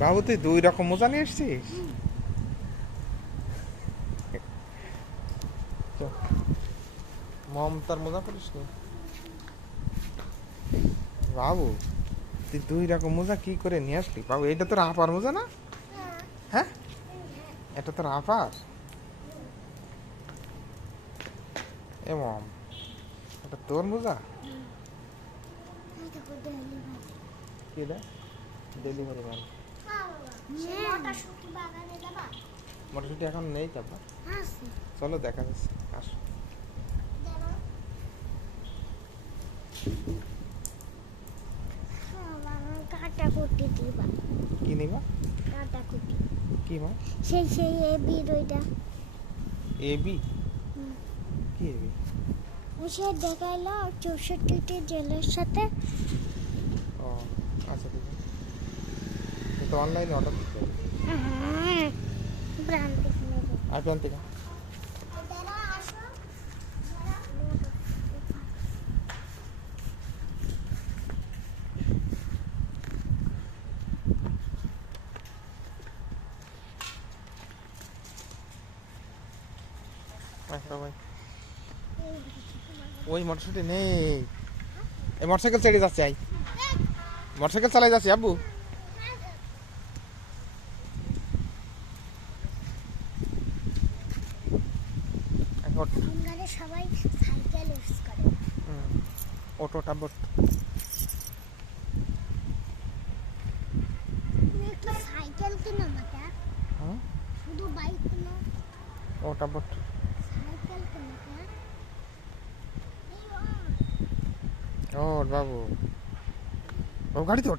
বাবু তুই দুই রকম মোজা নিয়ে এসছিস? চল, মমতার মোজা পরিস নি বাবু। তুই দুই রকম মোজা কি করে নিয়ে আসলি বাবু? এটা তোর আপার মোজা না? হ্যাঁ, এটা তোর আপার। এ মম, এটা তোর মোজা? কি রে, ডেলিভারি ম্যান? মটরশুটি এখন নেই তারপর? চলো দেখা যাচ্ছে, আস। কাটাকুটি দিবা। কি নিবা? কাটাকুটি। কি মা? সেই এবি ওইটা। এবি? কি এবি? সে দেখাইলো 64টি জেলের সাথে। ও আচ্ছা, ঠিক আছে। তুই তো অনলাইনে অর্ডার দিতে ব্র্যান্ড নেব। আর প্রান্তিকা ভাই, ওই মোটরসাইকেল নেই। এই মোটরসাইকেল চালিয়ে যাচ্ছে, আই মোটরসাইকেল চালাই যাচ্ছে আব্বু। আমরা সবাই সাইকেল ইউজ করে। অটো টাবট। তুমি একটা সাইকেল কিনো মাতা। হ্যাঁ, শুধু বাইক কিনো। ও টাবট। সাইকেল কিনো না। ও বাবু, ও গাড়ি তো